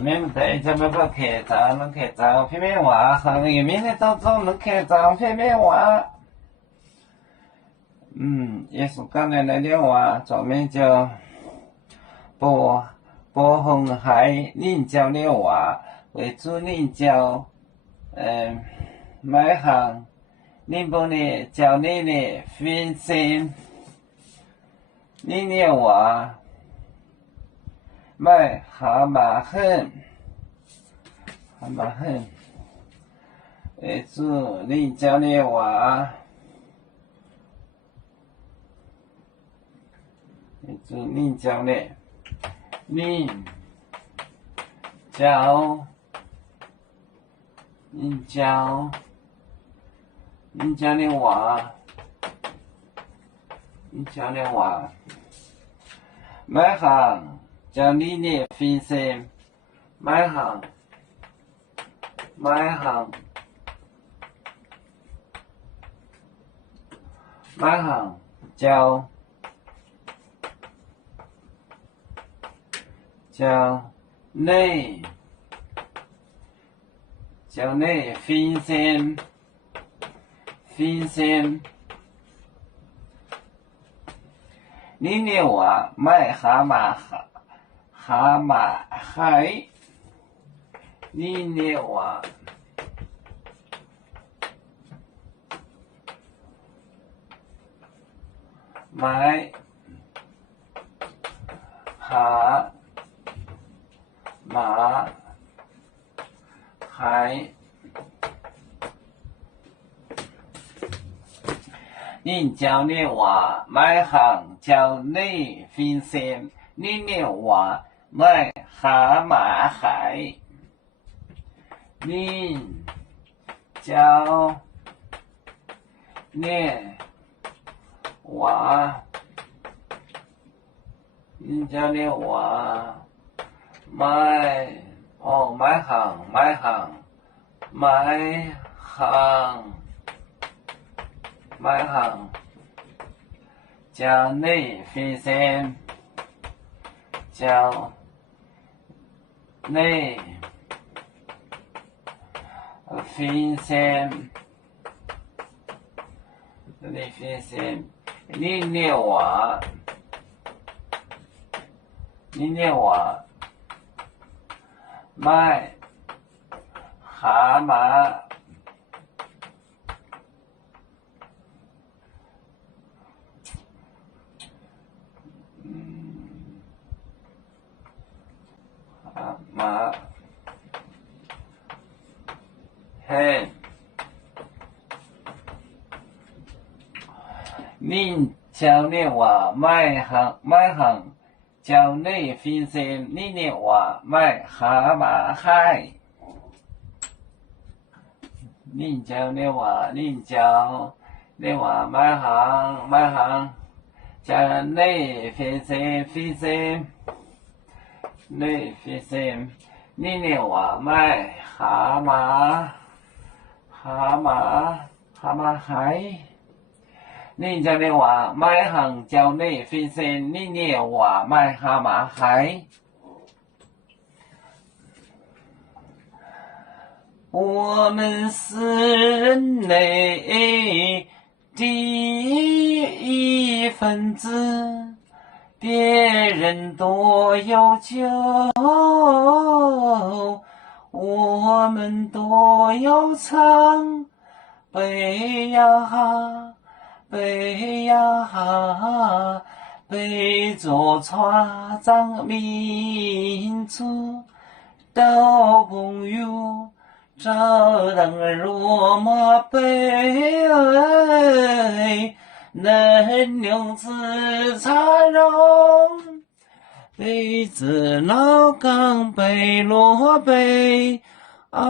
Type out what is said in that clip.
免得就要客家，咱客家片面话，行业面的当中，咱客家片面话。耶稣讲的那句话，专门叫波红海恁教的话，为主恁教，每行恁不呢教你的分心，恁的话。卖蛤蟆恨，主恁教的话，主恁教的，恁教的话，每行。教你的分析，每行教你分析，你的话卖蛤蟆海，你的话卖蛤蟆海，恁教的话每行教你分析，你的话。卖蛤蟆海，恁教的话，卖行教你分析，教你分析，你的话卖蛤蟆。嘿，恁教的话每行教你分析，你的话卖蛤蟆海，恁教的话每行教你分析。你分析，你的话卖蛤蟆海，你教的话每行教你分析，你的话卖蛤蟆海。我们是人类第一分子。别人多有酒，我们多有唱。背呀背着船长民族到朋友，照让罗马杯。能用自茶容，杯子老钢杯落杯啊。